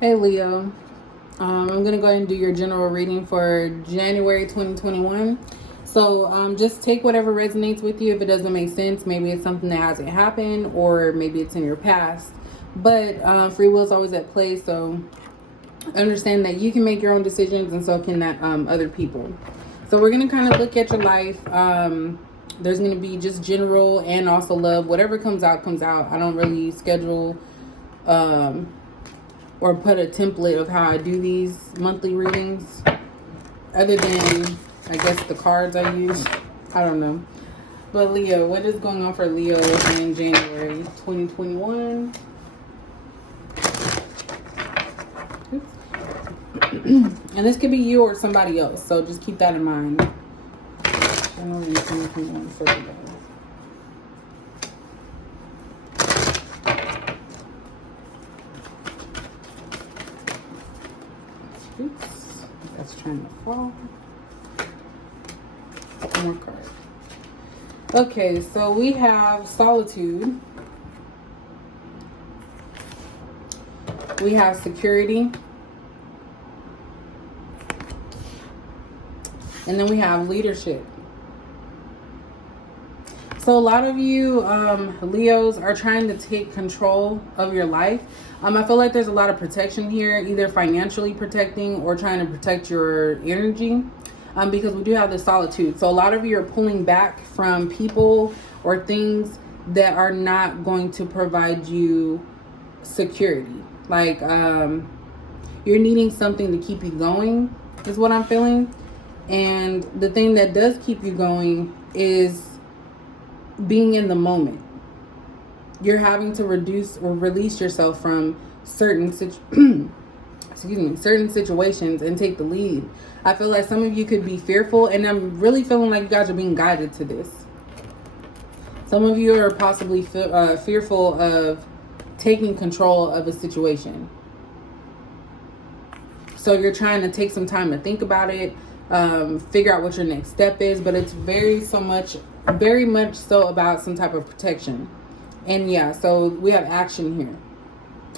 Hey Leo, I'm gonna go ahead and do your general reading for January 2021. So just take whatever resonates with you. If it doesn't make sense, maybe it's something that hasn't happened, or maybe it's in your past. But free will is always at play, so understand that you can make your own decisions, and so can that other people. So we're gonna kind of look at your life. There's gonna be just general and also love. Whatever comes out comes out. I don't really schedule. Um, or put a template of how I do these monthly readings, other than I guess the cards I use. I don't know. But Leo, what is going on for Leo in January 2021? And this could be you or somebody else, so just keep that in mind. January 2021 for Leo. Oops, that's trying to fall. More cards. Okay, so we have solitude. We have security. And then we have leadership. So a lot of you Leos are trying to take control of your life. I feel like there's a lot of protection here, either financially protecting or trying to protect your energy, because we do have this solitude. So a lot of you are pulling back from people or things that are not going to provide you security. Like you're needing something to keep you going is what I'm feeling. And the thing that does keep you going is being in the moment. You're having to reduce or release yourself from certain certain situations and take the lead. I feel like some of you could be fearful, and I'm really feeling like you guys are being guided to this. Some of you are possibly fearful of taking control of a situation. So you're trying to take some time to think about it, figure out what your next step is, but it's very much so about some type of protection. And yeah, so we have action here.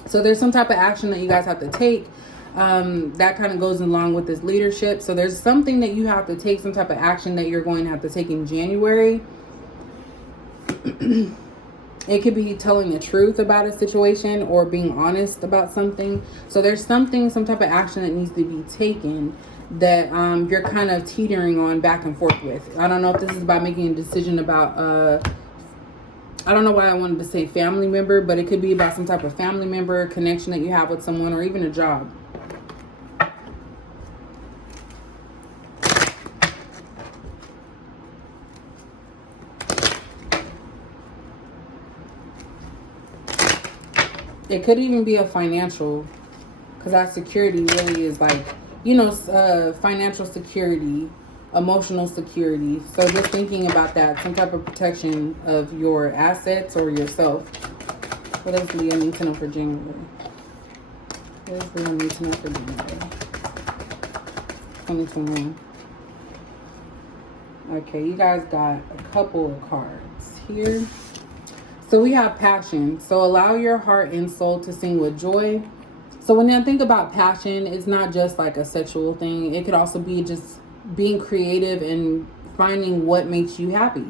So there's some type of action that you guys have to take. That kind of goes along with this leadership. So there's something that you have to take, some type of action that you're going to have to take in January. It could be telling the truth about a situation or being honest about something. So there's some type of action that needs to be taken that you're kind of teetering on back and forth with. I don't know if this is about making a decision about I don't know why I wanted to say family member, but it could be about some type of family member connection that you have with someone, or even a job. It could even be a financial, because that security really is like, financial security, emotional security. So just thinking about that, some type of protection of your assets or yourself. What does Leo need to know for January? What does Leo need to know for January 2021? Okay, you guys got a couple of cards here. So we have passion. So allow your heart and soul to sing with joy. So when I think about passion, it's not just like a sexual thing. It could also be just being creative and finding what makes you happy.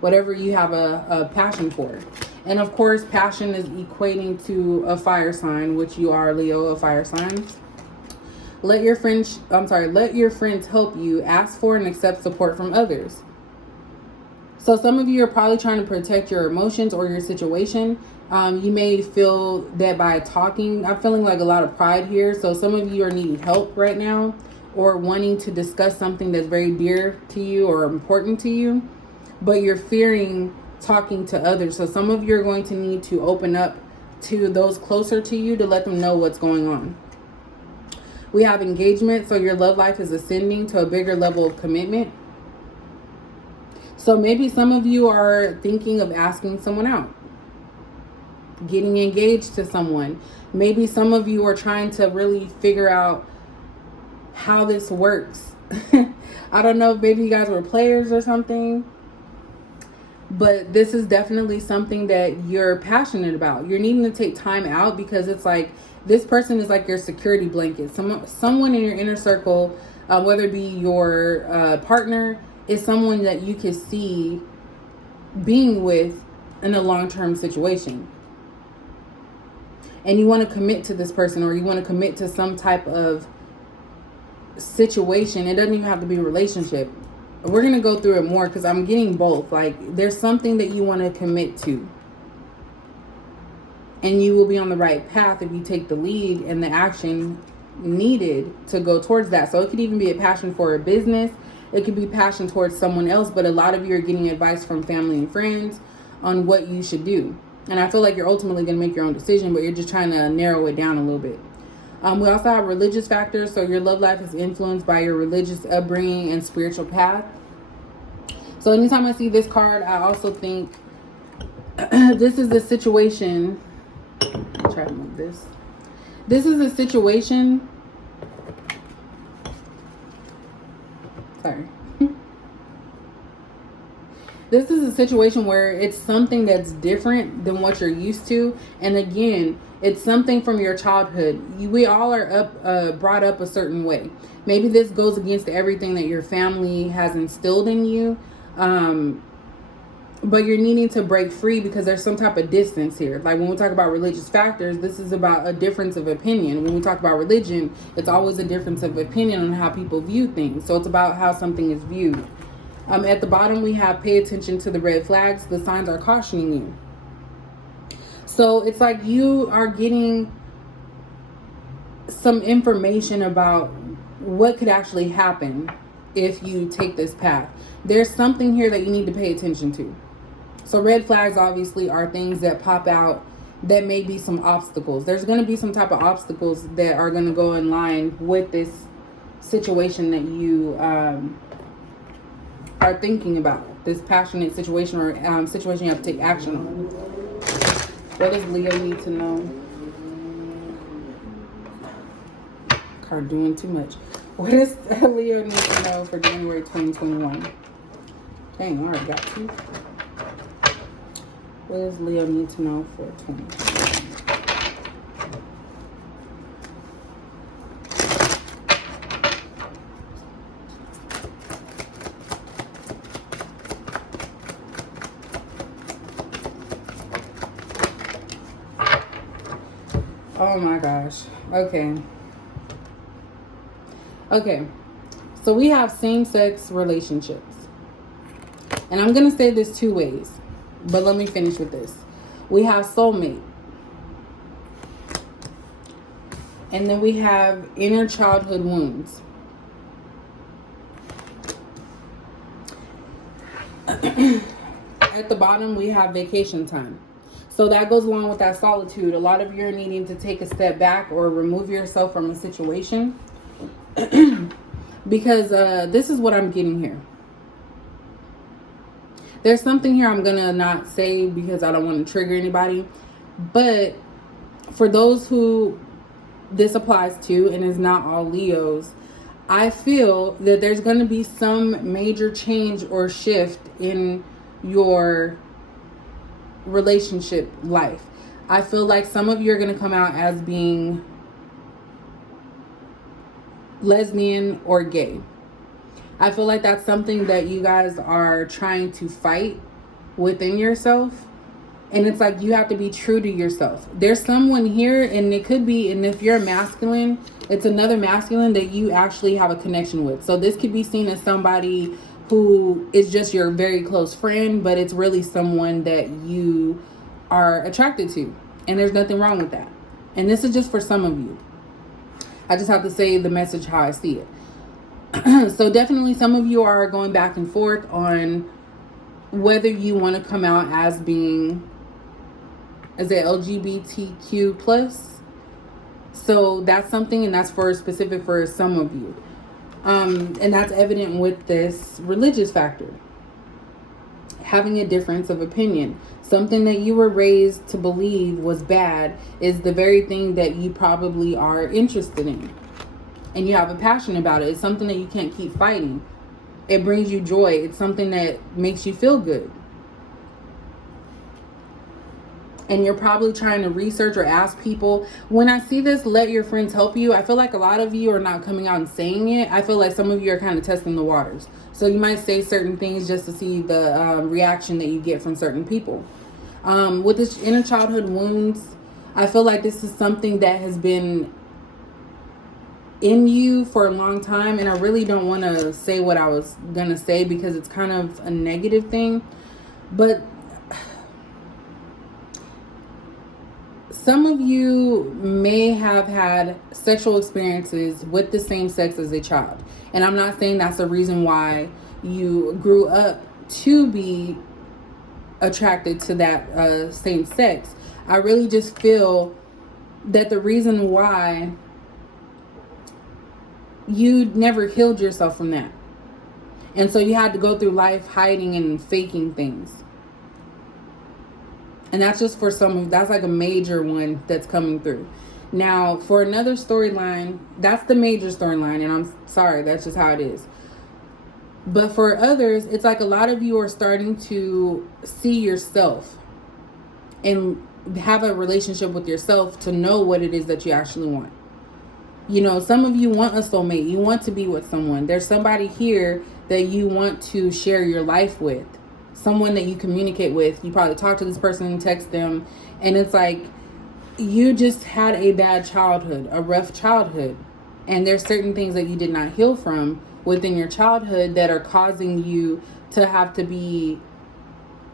Whatever you have a passion for. And of course, passion is equating to a fire sign, which you are, Leo, a fire sign. Let your friends help you. Ask for and accept support from others. So some of you are probably trying to protect your emotions or your situation. You may feel that by talking. I'm feeling like a lot of pride here. So some of you are needing help right now, or wanting to discuss something that's very dear to you or important to you, but you're fearing talking to others. So some of you are going to need to open up to those closer to you to let them know what's going on. We have engagement. So your love life is ascending to a bigger level of commitment. So maybe some of you are thinking of asking someone out, getting engaged to someone. Maybe some of you are trying to really figure out how this works. I don't know, maybe you guys were players or something. But this is definitely something that you're passionate about. You're needing to take time out because it's like this person is like your security blanket. Someone in your inner circle, whether it be your partner, is someone that you can see being with in a long-term situation. And you want to commit to this person, or you want to commit to some type of situation. It doesn't even have to be a relationship. We're going to go through it more because I'm getting both. Like, there's something that you want to commit to. And you will be on the right path if you take the lead and the action needed to go towards that. So it could even be a passion for a business. It could be passion towards someone else. But a lot of you are getting advice from family and friends on what you should do. And I feel like you're ultimately going to make your own decision, but you're just trying to narrow it down a little bit. We also have religious factors. So your love life is influenced by your religious upbringing and spiritual path. So anytime I see this card, I also think this is a situation. Try to move this. This is a situation. Sorry. This is a situation where it's something that's different than what you're used to. And again, it's something from your childhood. We all are brought up a certain way. Maybe this goes against everything that your family has instilled in you. But you're needing to break free because there's some type of distance here. Like when we talk about religious factors, this is about a difference of opinion. When we talk about religion, it's always a difference of opinion on how people view things. So it's about how something is viewed. At the bottom, we have pay attention to the red flags. The signs are cautioning you. So it's like you are getting some information about what could actually happen if you take this path. There's something here that you need to pay attention to. So red flags obviously are things that pop out that may be some obstacles. There's going to be some type of obstacles that are going to go in line with this situation that you are thinking about, this passionate situation or situation you have to take action on. What does Leo need to know? Card doing too much. What does Leo need to know for January 2021? Dang, I already got two. What does Leo need to know for 2021? Oh my gosh. Okay. So we have same-sex relationships. And I'm going to say this two ways. But let me finish with this. We have soulmate. And then we have inner childhood wounds. At the bottom, we have vacation time. So that goes along with that solitude. A lot of you are needing to take a step back or remove yourself from a situation. Because this is what I'm getting here. There's something here I'm going to not say because I don't want to trigger anybody. But for those who this applies to, and is not all Leos, I feel that there's going to be some major change or shift in your relationship life. I feel like some of you are going to come out as being lesbian or gay. I feel like that's something that you guys are trying to fight within yourself. And it's like you have to be true to yourself. There's someone here, and it could be, and if you're masculine, it's another masculine that you actually have a connection with. So this could be seen as somebody who is just your very close friend, but it's really someone that you are attracted to. And there's nothing wrong with that. And this is just for some of you. I just have to say the message how I see it. So definitely some of you are going back and forth on whether you want to come out as being, is it LGBTQ plus? So that's something, and that's for specific for some of you. And that's evident with this religious factor. Having a difference of opinion. Something that you were raised to believe was bad is the very thing that you probably are interested in. And you have a passion about it. It's something that you can't keep fighting. It brings you joy. It's something that makes you feel good. and you're probably trying to research or ask people. When I see this, let your friends help you, I feel like a lot of you are not coming out and saying it. I feel like some of you are kind of testing the waters. So you might say certain things just to see the reaction that you get from certain people. With this inner childhood wounds, I feel like this is something that has been in you for a long time, and I really don't want to say what I was going to say because it's kind of a negative thing. But some of you may have had sexual experiences with the same sex as a child. And I'm not saying that's the reason why you grew up to be attracted to that same sex. I really just feel that the reason why you never healed yourself from that. And so you had to go through life hiding and faking things. And that's just for some, that's like a major one that's coming through. Now, for another storyline, that's the major storyline, and I'm sorry, that's just how it is. But for others, it's like a lot of you are starting to see yourself and have a relationship with yourself to know what it is that you actually want. You know, some of you want a soulmate. You want to be with someone. There's somebody here that you want to share your life with. Someone that you communicate with. You probably talk to this person and text them. And it's like you just had a bad childhood, a rough childhood. And there's certain things that you did not heal from within your childhood that are causing you to have to be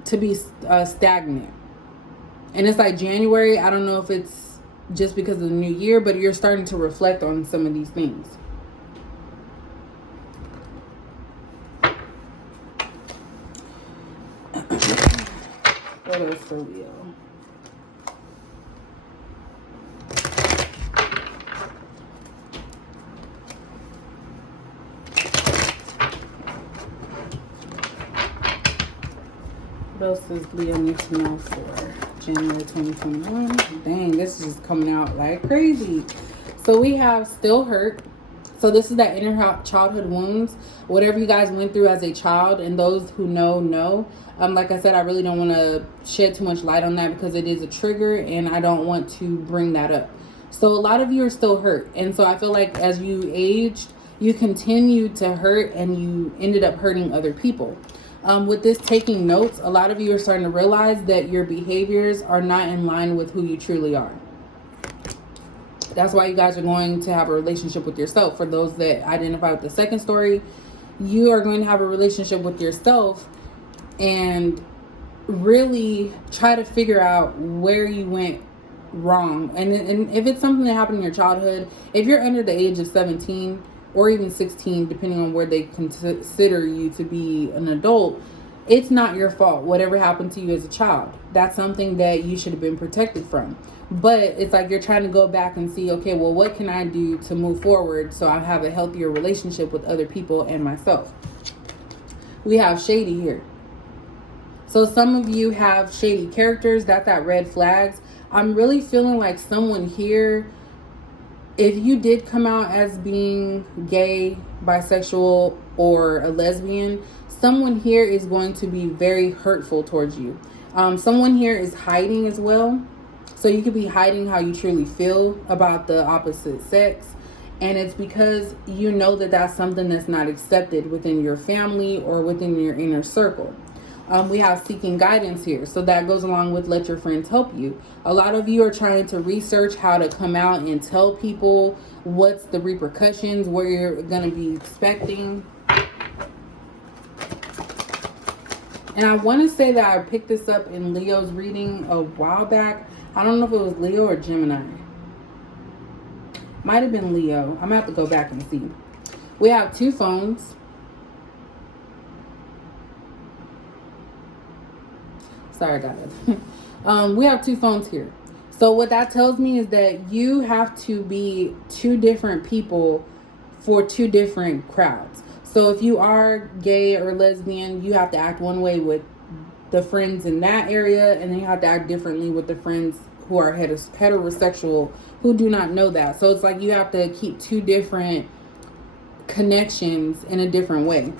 stagnant. And it's like January. I don't know if it's just because of the new year, but you're starting to reflect on some of these things. What else for Leo? What else does Leo need to know for January 2021? Dang, this is just coming out like crazy. So we have still hurt. So this is that inner childhood wounds. Whatever you guys went through as a child, and those who know. Like I said, I really don't want to shed too much light on that because it is a trigger and I don't want to bring that up. So a lot of you are still hurt. And so I feel like as you aged, you continued to hurt and you ended up hurting other people. With this taking notes, a lot of you are starting to realize that your behaviors are not in line with who you truly are. That's why you guys are going to have a relationship with yourself. For those that identify with the second story, you are going to have a relationship with yourself and really try to figure out where you went wrong. And if it's something that happened in your childhood, if you're under the age of 17 or even 16, depending on where they consider you to be an adult, it's not your fault. Whatever happened to you as a child, that's something that you should have been protected from. But it's like you're trying to go back and see, okay, well, what can I do to move forward so I have a healthier relationship with other people and myself? We have shady here. So some of you have shady characters. That's that red flags. I'm really feeling like someone here, if you did come out as being gay, bisexual, or a lesbian, someone here is going to be very hurtful towards you. Someone here is hiding as well. So you could be hiding how you truly feel about the opposite sex. And it's because you know that that's something that's not accepted within your family or within your inner circle. We have seeking guidance here. So that goes along with let your friends help you. A lot of you are trying to research how to come out and tell people what's the repercussions, where you're going to be expecting. And I want to say that I picked this up in Leo's reading a while back. I don't know if it was Leo or Gemini. Might have been Leo. I'm going to have to go back and see. We have two phones. Sorry, guys. We have two phones here. So what that tells me is that you have to be two different people for two different crowds. So if you are gay or lesbian, you have to act one way with the friends in that area, and then you have to act differently with the friends who are heterosexual who do not know that. So it's like you have to keep two different connections in a different way.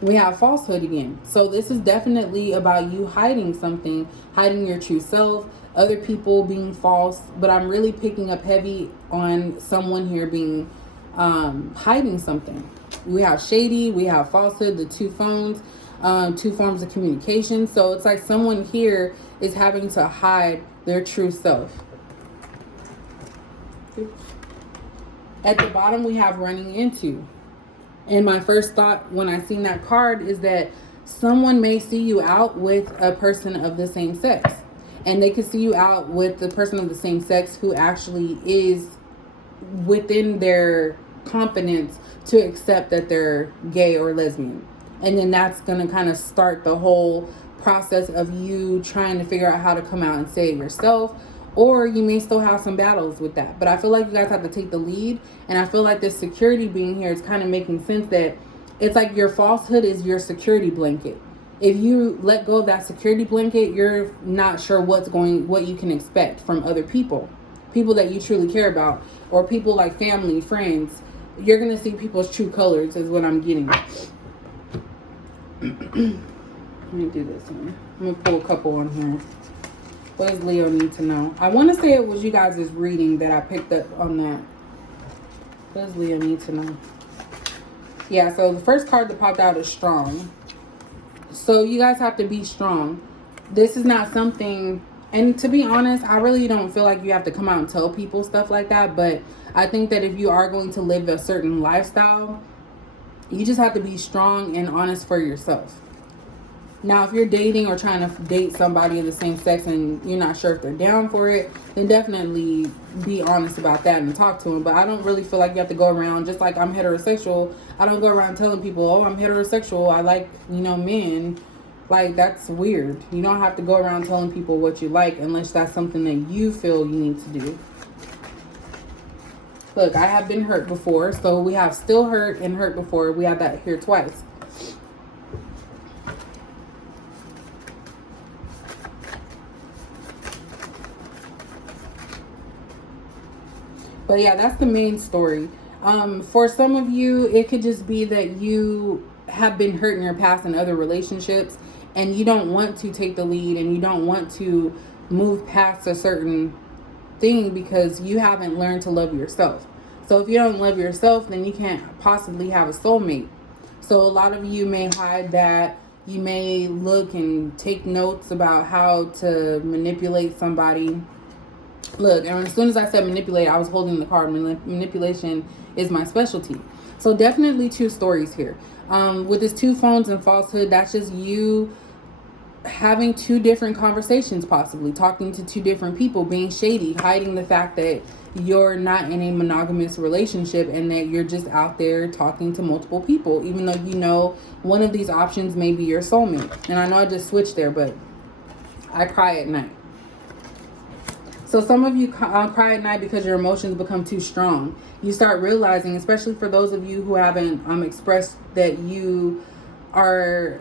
We have falsehood again. So this is definitely about you hiding something, hiding your true self, other people being false. But I'm really picking up heavy on someone here being hiding something. We have shady, we have falsehood, the two phones, two forms of communication. So it's like someone here is having to hide their true self. At the bottom, we have running into. And my first thought when I seen that card is that someone may see you out with a person of the same sex. And they could see you out with the person of the same sex who actually is within their confidence to accept that they're gay or lesbian. And then that's going to kind of start the whole process of you trying to figure out how to come out and say it yourself. Or you may still have some battles with that. But I feel like you guys have to take the lead. And I feel like this security being here is kind of making sense that it's like your falsehood is your security blanket. If you let go of that security blanket, you're not sure what you can expect from other people. People that you truly care about. Or people like family, friends. You're going to see people's true colors is what I'm getting. Let me do this one. I'm going to pull a couple on here. What does Leo need to know? I want to say it was you guys' reading that I picked up on that. What does Leo need to know? Yeah, so the first card that popped out is strong. So you guys have to be strong. This is not something, and to be honest, I really don't feel like you have to come out and tell people stuff like that. But I think that if you are going to live a certain lifestyle, you just have to be strong and honest for yourself. Now, if you're dating or trying to date somebody of the same sex and you're not sure if they're down for it, then definitely be honest about that and talk to them. But I don't really feel like you have to go around, just like I'm heterosexual, I don't go around telling people, oh, I'm heterosexual, I like, men. Like, that's weird. You don't have to go around telling people what you like unless that's something that you feel you need to do. Look, I have been hurt before, so we have still hurt and hurt before. We have that here twice. But yeah, that's the main story. For some of you, it could just be that you have been hurt in your past in other relationships and you don't want to take the lead and you don't want to move past a certain thing because you haven't learned to love yourself. So if you don't love yourself, then you can't possibly have a soulmate. So a lot of you may hide that. You may look and take notes about how to manipulate somebody. Look, and as soon as I said manipulate, I was holding the card. Manipulation is my specialty. So definitely two stories here. With this two phones and falsehood, that's just you having two different conversations, possibly talking to two different people, being shady, hiding the fact that you're not in a monogamous relationship and that you're just out there talking to multiple people, even though you know one of these options may be your soulmate. And I know I just switched there, but I cry at night. So some of you cry at night because your emotions become too strong. You start realizing, especially for those of you who haven't expressed that you are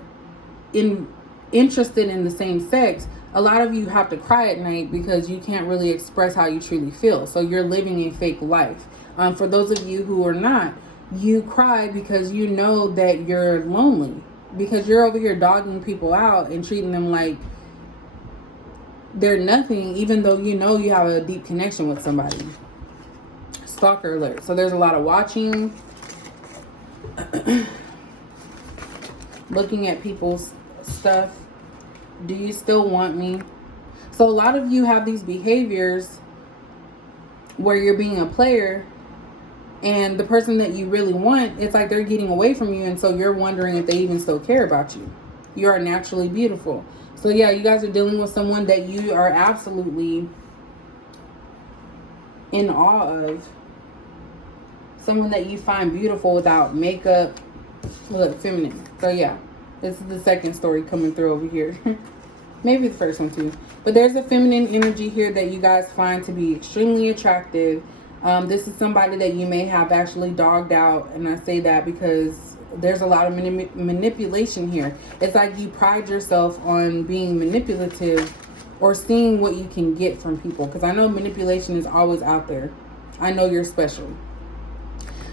interested in the same sex, a lot of you have to cry at night because you can't really express how you truly feel. So you're living a fake life. For those of you who are not, you cry because you know that you're lonely. Because you're over here dogging people out and treating them like they're nothing, even though you know you have a deep connection with somebody. Stalker alert. So there's a lot of watching, looking at people's stuff. Do you still want me? So a lot of you have these behaviors where you're being a player and the person that you really want, it's like they're getting away from you, and so you're wondering if they even still care about you. You are naturally beautiful. So yeah, you guys are dealing with someone that you are absolutely in awe of. Someone that you find beautiful without makeup. Look, feminine. So yeah, this is the second story coming through over here. Maybe the first one too. But there's a feminine energy here that you guys find to be extremely attractive. This is somebody that you may have actually dogged out. And I say that because there's a lot of manipulation here. It's like you pride yourself on being manipulative or seeing what you can get from people. Because I know manipulation is always out there. I know you're special.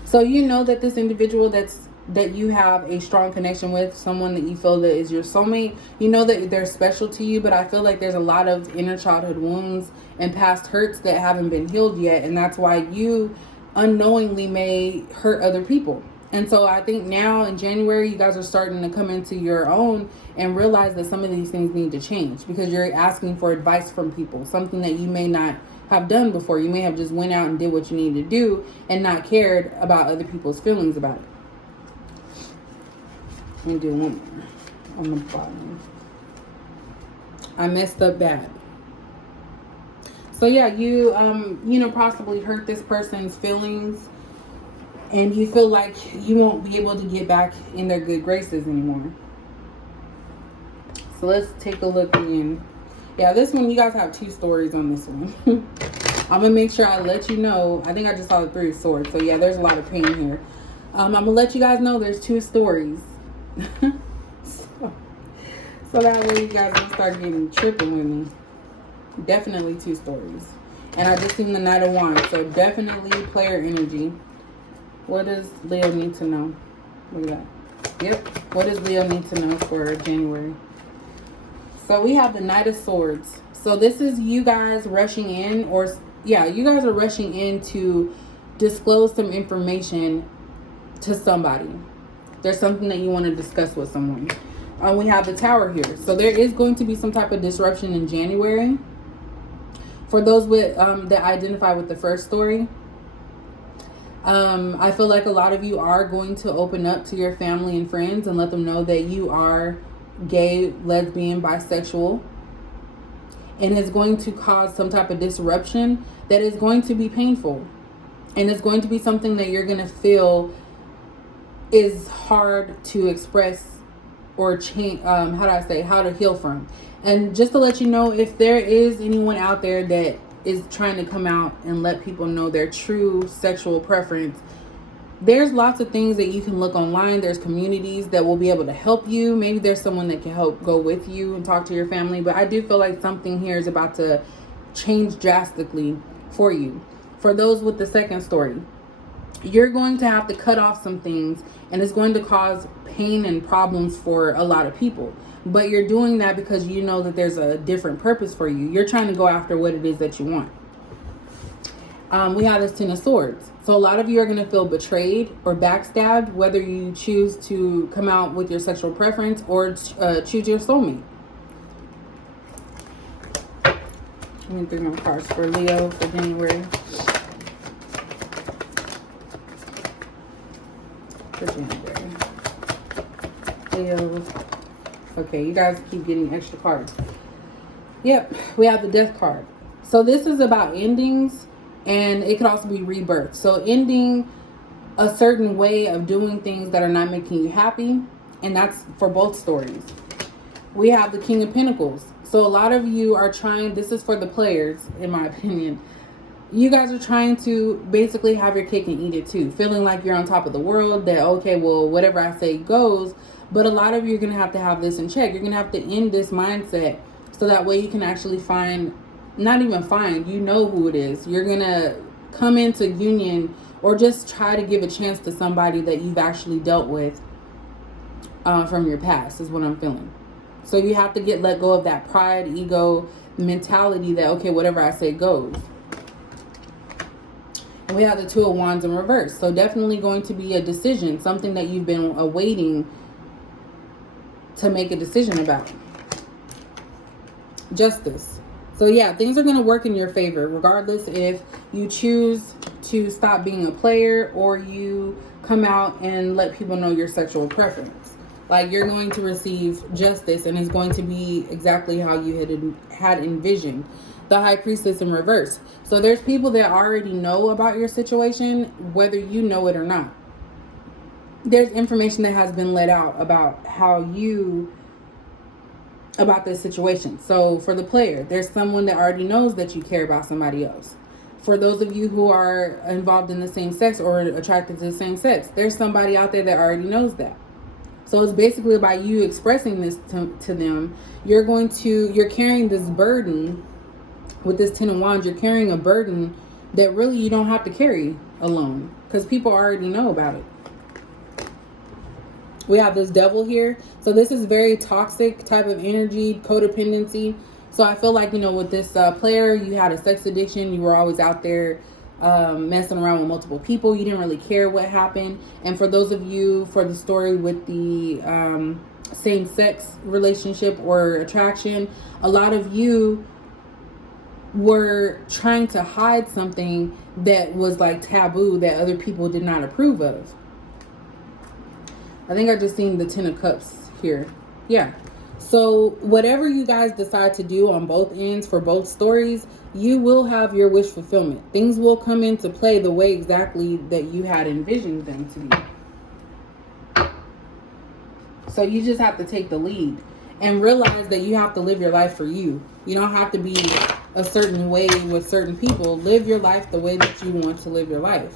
So you know that this individual that's that you have a strong connection with, someone that you feel that is your soulmate. You know that they're special to you, but I feel like there's a lot of inner childhood wounds and past hurts that haven't been healed yet, and that's why you unknowingly may hurt other people. And so I think now in January, you guys are starting to come into your own and realize that some of these things need to change, because you're asking for advice from people, something that you may not have done before. You may have just went out and did what you needed to do and not cared about other people's feelings about it. Let me do one more on the bottom. I messed up bad. So yeah, you possibly hurt this person's feelings, and you feel like you won't be able to get back in their good graces anymore. So let's take a look again. Yeah, this one, you guys have 2 stories on this one. I'm gonna make sure I let you know. I think I just saw the 3 of Swords. So yeah, there's a lot of pain here. I'm gonna let you guys know there's 2 stories. so that way you guys don't start getting tripping with me. Definitely 2 stories. And I just seen the Knight of Wands, so definitely player energy. What does Leo need to know? Look at that. Yep. What does Leo need to know for January? So we have the Knight of Swords. So this is you guys rushing in, or yeah, you guys are rushing in to disclose some information to somebody. There's something that you want to discuss with someone. We have the Tower here. So there is going to be some type of disruption in January. For those with that identify with the first story, I feel like a lot of you are going to open up to your family and friends and let them know that you are gay, lesbian, bisexual. And it's going to cause some type of disruption that is going to be painful. And it's going to be something that you're going to feel is hard to express or change, how to heal from. And just to let you know, if there is anyone out there that is trying to come out and let people know their true sexual preference, there's lots of things that you can look online. There's communities that will be able to help you. Maybe there's someone that can help go with you and talk to your family. But I do feel like something here is about to change drastically for you. For those with the second story, you're going to have to cut off some things, and it's going to cause pain and problems for a lot of people. But you're doing that because you know that there's a different purpose for you. You're trying to go after what it is that you want. We have this Ten of Swords. So a lot of you are going to feel betrayed or backstabbed, whether you choose to come out with your sexual preference or choose your soulmate. Let me bring my cards for Leo for January. For January. Leo. Okay, you guys keep getting extra cards. Yep, we have the Death card. So this is about endings, and it could also be rebirth. So ending a certain way of doing things that are not making you happy, and that's for both stories. We have the King of Pentacles. So a lot of you are trying, this is for the players, in my opinion. You guys are trying to basically have your cake and eat it too. Feeling like you're on top of the world, that, okay, well, whatever I say goes. But a lot of you are going to have this in check. You're going to have to end this mindset so that way you can actually find, not even find, you know who it is. You're going to come into union or just try to give a chance to somebody that you've actually dealt with from your past is what I'm feeling. So you have to let go of that pride, ego mentality that, okay, whatever I say goes. And we have the Two of Wands in reverse. So definitely going to be a decision, something that you've been awaiting to make a decision about. Justice. So yeah, things are going to work in your favor, regardless if you choose to stop being a player or you come out and let people know your sexual preference. Like, you're going to receive justice, and it's going to be exactly how you had envisioned. The High Priestess in reverse. So there's people that already know about your situation, whether you know it or not. There's information that has been let out about about this situation. So for the player, there's someone that already knows that you care about somebody else. For those of you who are involved in the same sex or attracted to the same sex, there's somebody out there that already knows that. So it's basically by you expressing this to them, you're carrying this burden. With this Ten of Wands, you're carrying a burden that really you don't have to carry alone, because people already know about it. We have this devil here. So this is very toxic type of energy, codependency. So I feel like, you know, with this player, you had a sex addiction. You were always out there messing around with multiple people. You didn't really care what happened. And for those of you, for the story with the same-sex relationship or attraction, a lot of you were trying to hide something that was like taboo that other people did not approve of. I think I just seen the 10 of Cups here. Yeah. So whatever you guys decide to do on both ends for both stories, you will have your wish fulfillment. Things will come into play the way exactly that you had envisioned them to be. So you just have to take the lead and realize that you have to live your life for you. You don't have to be a certain way with certain people. Live your life the way that you want to live your life.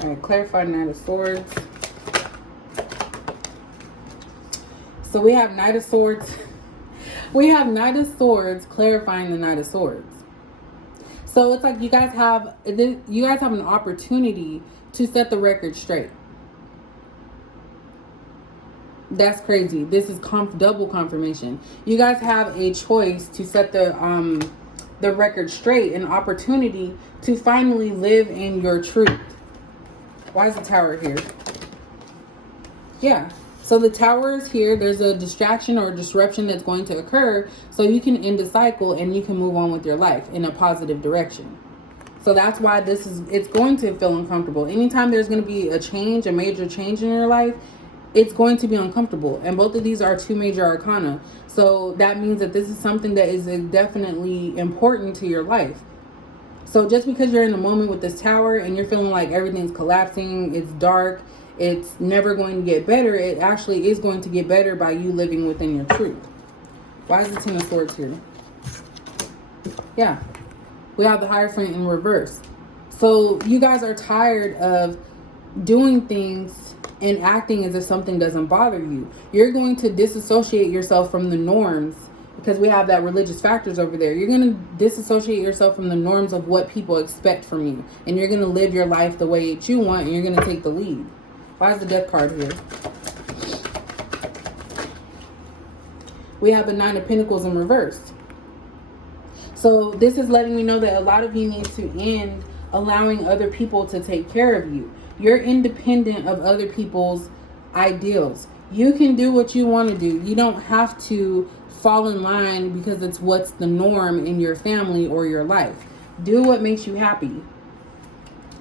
All right, clarify Knight of Swords. So we have Knight of Swords. We have Knight of Swords clarifying the Knight of Swords. So it's like you guys have an opportunity to set the record straight. That's crazy. This is double confirmation. You guys have a choice to set the record straight, an opportunity to finally live in your truth. Why is the Tower here? Yeah. So the Tower is here. There's a distraction or a disruption that's going to occur. So you can end the cycle and you can move on with your life in a positive direction. So that's why it's going to feel uncomfortable. Anytime there's going to be a change, a major change in your life, it's going to be uncomfortable. And both of these are two major arcana. So that means that this is something that is definitely important to your life. So just because you're in the moment with this Tower and you're feeling like everything's collapsing, it's dark, it's never going to get better, it actually is going to get better by you living within your truth. Why is the 10 of Swords here? Yeah. We have the Hierophant in reverse. So you guys are tired of doing things and acting as if something doesn't bother you. You're going to disassociate yourself from the norms, because we have that religious factors over there. You're going to disassociate yourself from the norms of what people expect from you. And you're going to live your life the way that you want, and you're going to take the lead. Why is the Death card here? We have the Nine of Pentacles in reverse. So this is letting me know that a lot of you need to end allowing other people to take care of you. You're independent of other people's ideals. You can do what you want to do. You don't have to fall in line because it's what's the norm in your family or your life. Do what makes you happy.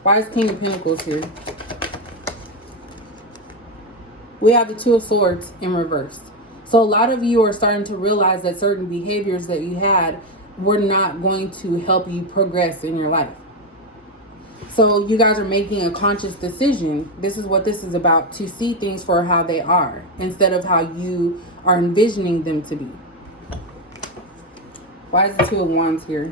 Why is King of Pentacles here? We have the Two of Swords in reverse. So a lot of you are starting to realize that certain behaviors that you had were not going to help you progress in your life. So you guys are making a conscious decision. This is what this is about, to see things for how they are instead of how you are envisioning them to be. Why is the Two of Wands here?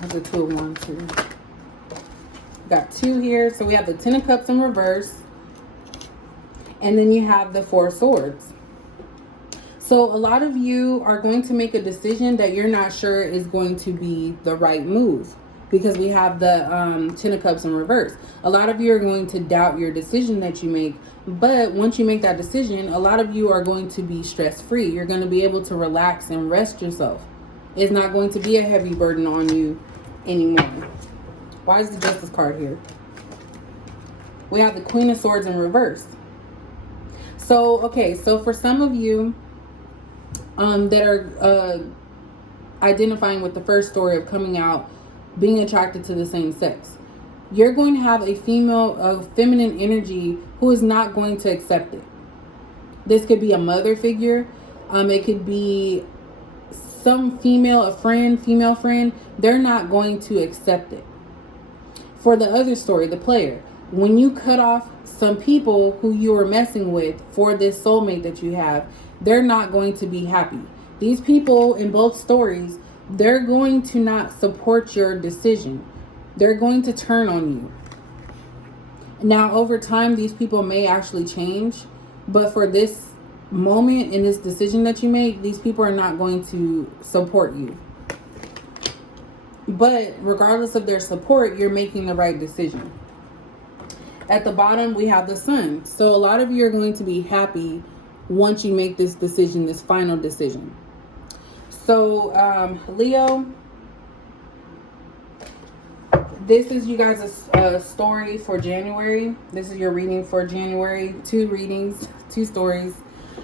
What's the Two of Wands here? We got two here. So we have the 10 of Cups in reverse. And then you have the Four of Swords. So a lot of you are going to make a decision that you're not sure is going to be the right move, because we have the 10 of Cups in reverse. A lot of you are going to doubt your decision that you make. But once you make that decision, a lot of you are going to be stress-free. You're going to be able to relax and rest yourself. It's not going to be a heavy burden on you anymore. Why is the Justice card here? We have the Queen of Swords in reverse. So, okay, so for some of you that are identifying with the first story of coming out, being attracted to the same sex, you're going to have a feminine energy who is not going to accept it. This could be a mother figure. It could be some female friend. They're not going to accept it. For the other story, the player, when you cut off some people who you were messing with for this soulmate that you have, they're not going to be happy. These people in both stories, they're going to not support your decision. They're going to turn on you. Now, over time, these people may actually change. But for this moment in this decision that you make, these people are not going to support you. But regardless of their support, you're making the right decision. At the bottom, we have the Sun. So a lot of you are going to be happy once you make this decision, this final decision. So, Leo, this is you guys' story for January. This is your reading for January. 2 readings, 2 stories.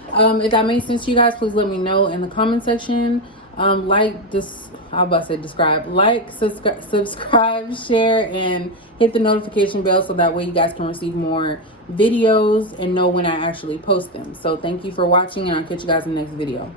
If that makes sense to you guys, please let me know in the comment section. Like this, I was about to say describe. Like, subscribe, share, and hit the notification bell so that way you guys can receive more videos and know when I actually post them. So thank you for watching, and I'll catch you guys in the next video.